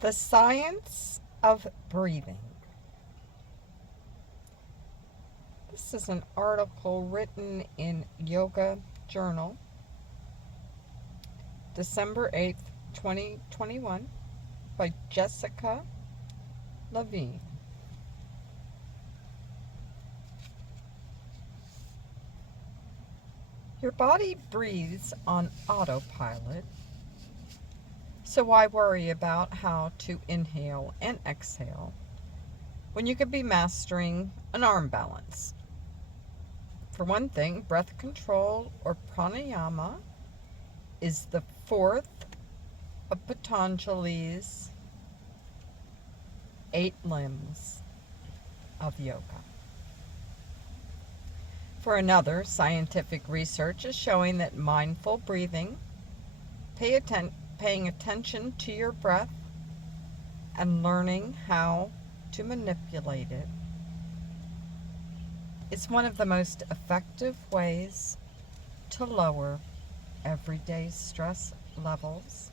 The Science of Breathing. This is an article written in Yoga Journal, December 8th, 2021, by Jessica Levine. Your body breathes on autopilot, so why worry about how to inhale and exhale when you could be mastering an arm balance? For one thing, breath control, or pranayama, is the fourth of Patanjali's 8 limbs of yoga. For another, scientific research is showing that mindful breathing, paying attention to your breath, and learning how to manipulate it is one of the most effective ways to lower everyday stress levels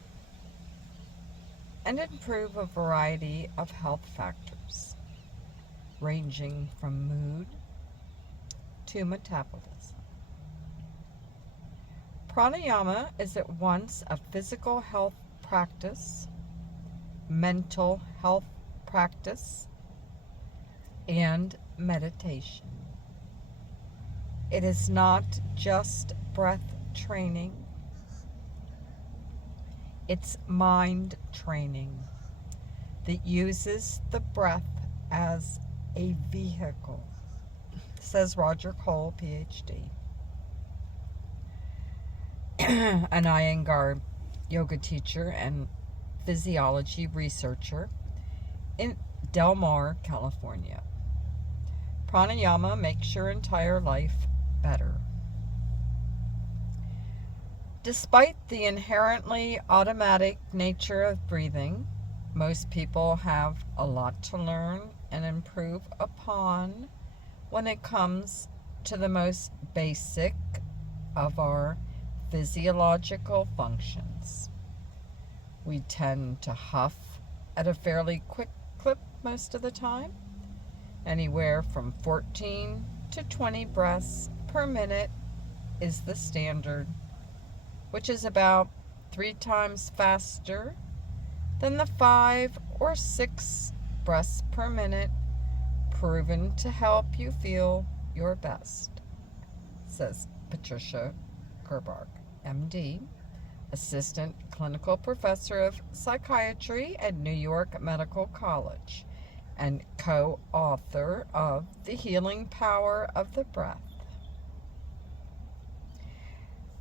and improve a variety of health factors, ranging from mood to metabolism. Pranayama is at once a physical health practice, mental health practice, and meditation. It is not just breath training, it's mind training that uses the breath as a vehicle, says Roger Cole, PhD, an Iyengar yoga teacher and physiology researcher in Del Mar, California. Pranayama makes your entire life better. Despite the inherently automatic nature of breathing, most people have a lot to learn and improve upon when it comes to the most basic of our physiological functions. We tend to huff at a fairly quick clip most of the time, anywhere from 14 to 20 breaths per minute is the standard, which is about 3 times faster than the 5 or 6 breaths per minute proven to help you feel your best, says Patricia Kerbark, MD, Assistant Clinical Professor of Psychiatry at New York Medical College and co-author of The Healing Power of the Breath.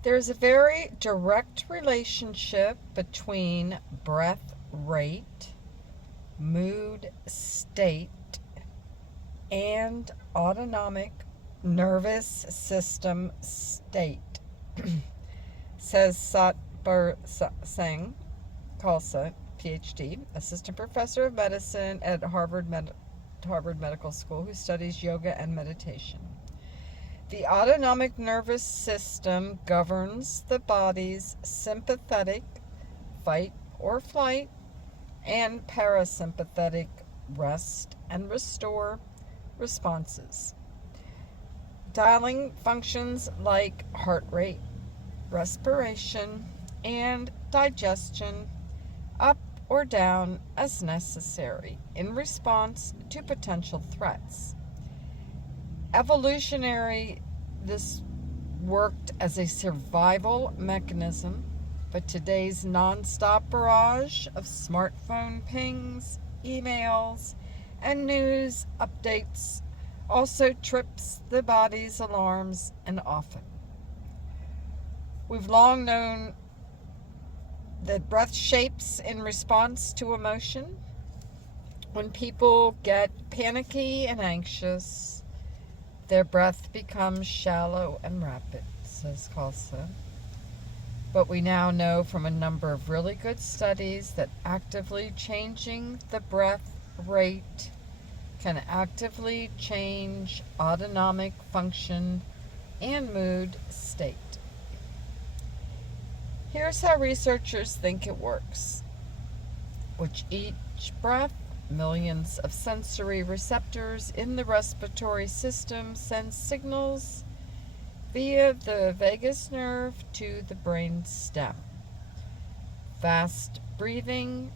There's a very direct relationship between breath rate, mood state, and autonomic nervous system state, says Satbar Singh Khalsa, PhD, Assistant Professor of Medicine at Harvard Medical School, who studies yoga and meditation. The autonomic nervous system governs the body's sympathetic, fight or flight, and parasympathetic, rest and restore responses. Dialing functions like heart rate, respiration, and digestion up or down as necessary in response to potential threats. Evolutionary, this worked as a survival mechanism, but today's nonstop barrage of smartphone pings, emails, and news updates also trips the body's alarms, and often. We've long known that breath shapes in response to emotion. When people get panicky and anxious, their breath becomes shallow and rapid, says Khalsa. But we now know from a number of really good studies that actively changing the breath rate can actively change autonomic function and mood state. Here's how researchers think it works. which each breath, millions of sensory receptors in the respiratory system send signals via the vagus nerve to the brain stem. Fast breathing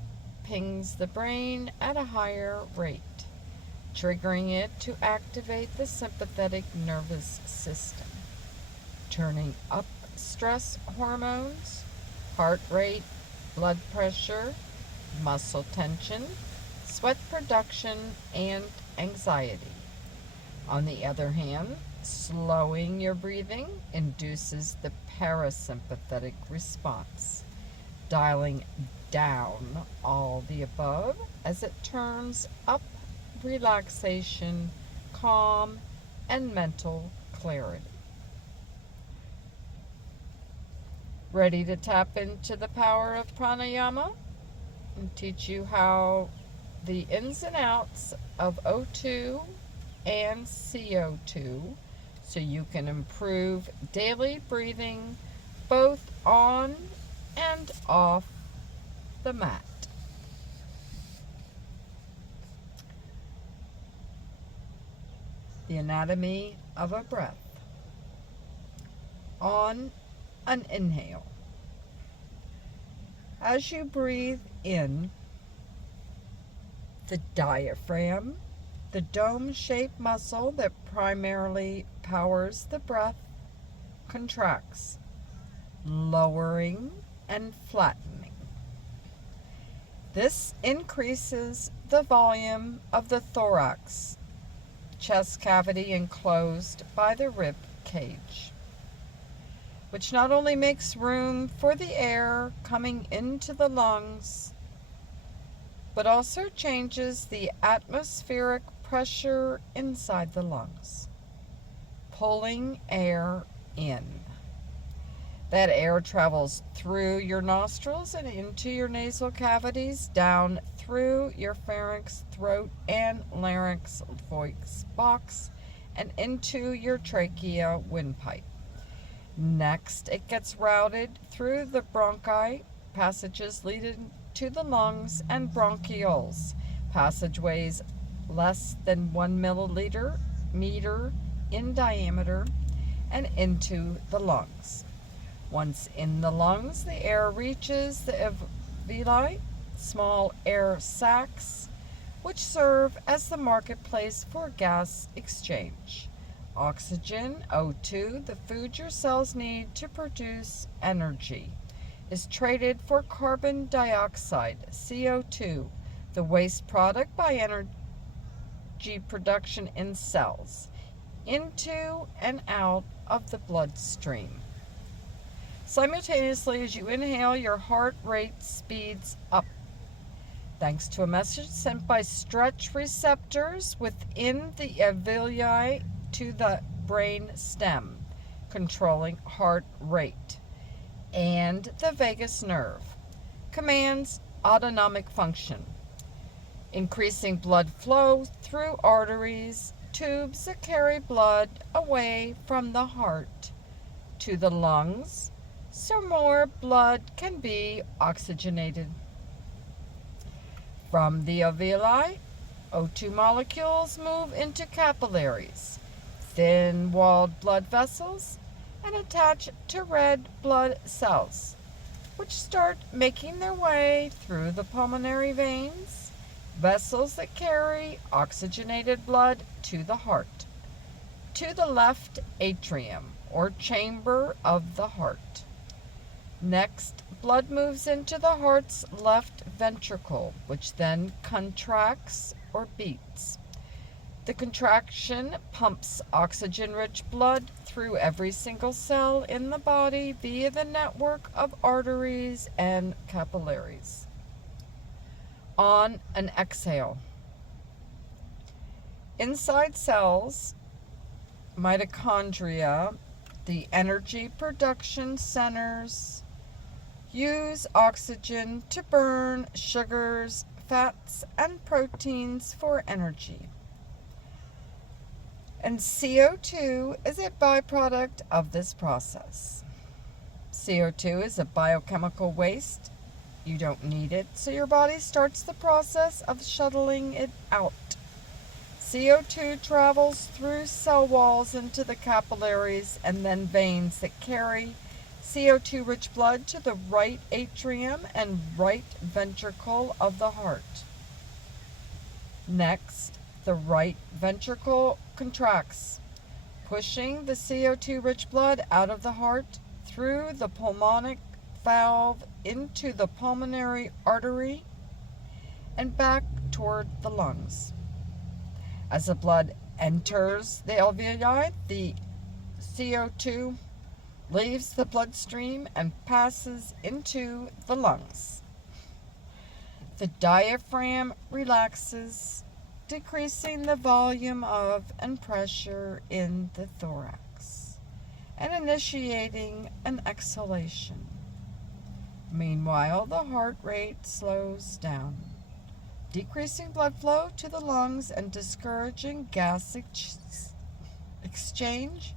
pings the brain at a higher rate, triggering it to activate the sympathetic nervous system, turning up stress hormones, heart rate, blood pressure, muscle tension, sweat production, and anxiety. On the other hand, slowing your breathing induces the parasympathetic response, dialing down all the above as it turns up relaxation, calm, and mental clarity. Ready to tap into the power of pranayama and teach you how the ins and outs of O2 and CO2 so you can improve daily breathing both on and off the mat. The anatomy of a breath. On an inhale, as you breathe in, the diaphragm, the dome-shaped muscle that primarily powers the breath, contracts, lowering and flattening. This increases the volume of the thorax, chest cavity enclosed by the rib cage, which not only makes room for the air coming into the lungs, but also changes the atmospheric pressure inside the lungs, pulling air in. That air travels through your nostrils and into your nasal cavities, down through your pharynx, throat, and larynx voice box, and into your trachea windpipe. Next, it gets routed through the bronchi, passages leading to the lungs, and bronchioles, passageways less than 1 meter in diameter, and into the lungs. Once in the lungs, the air reaches the alveoli, small air sacs, which serve as the marketplace for gas exchange. Oxygen, O2, the food your cells need to produce energy, is traded for carbon dioxide, CO2, the waste product by energy production in cells, into and out of the bloodstream. Simultaneously, as you inhale, your heart rate speeds up, thanks to a message sent by stretch receptors within the alveoli to the brain stem, controlling heart rate, and the vagus nerve commands autonomic function, increasing blood flow through arteries, tubes that carry blood away from the heart to the lungs, so more blood can be oxygenated. From the alveoli, O2 molecules move into capillaries, thin-walled blood vessels, and attach to red blood cells, which start making their way through the pulmonary veins, vessels that carry oxygenated blood to the heart, to the left atrium, or chamber of the heart. Next, blood moves into the heart's left ventricle, which then contracts or beats. The contraction pumps oxygen-rich blood through every single cell in the body via the network of arteries and capillaries. On an exhale, inside cells, mitochondria, the energy production centers, use oxygen to burn sugars, fats, and proteins for energy. And CO2 is a byproduct of this process. CO2 is a biochemical waste You don't need it, so your body starts the process of shuttling it out. CO2 travels through cell walls into the capillaries and then veins that carry CO2-rich blood to the right atrium and right ventricle of the heart. Next, the right ventricle contracts, pushing the CO2-rich blood out of the heart through the pulmonic valve into the pulmonary artery and back toward the lungs. As the blood enters the alveoli, the CO2 leaves the bloodstream and passes into the lungs. The diaphragm relaxes, decreasing the volume of and pressure in the thorax, and initiating an exhalation. Meanwhile, the heart rate slows down, decreasing blood flow to the lungs and discouraging gas exchange,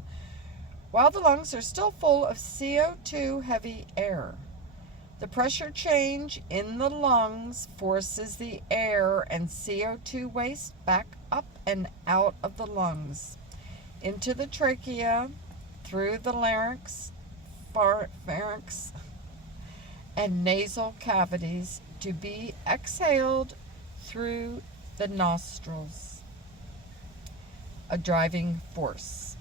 while the lungs are still full of CO2-heavy air. The pressure change in the lungs forces the air and CO2 waste back up and out of the lungs, into the trachea, through the larynx, pharynx, and nasal cavities to be exhaled through the nostrils. A driving force.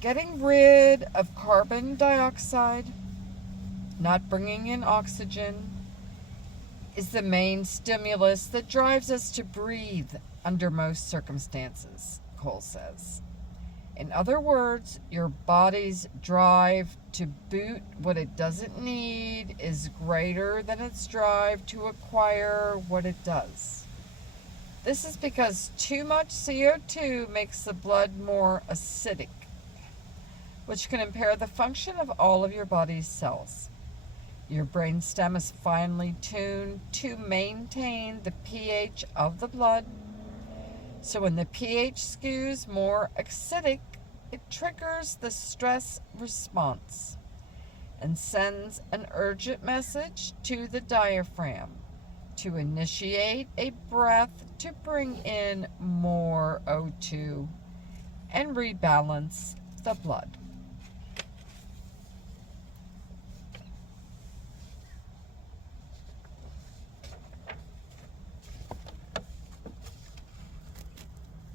Getting rid of carbon dioxide, not bringing in oxygen, is the main stimulus that drives us to breathe under most circumstances, Cole says. In other words, your body's drive to boot what it doesn't need is greater than its drive to acquire what it does. This is because too much CO2 makes the blood more acidic, which can impair the function of all of your body's cells. Your brainstem is finely tuned to maintain the pH of the blood. So when the pH skews more acidic, it triggers the stress response and sends an urgent message to the diaphragm to initiate a breath to bring in more O2 and rebalance the blood.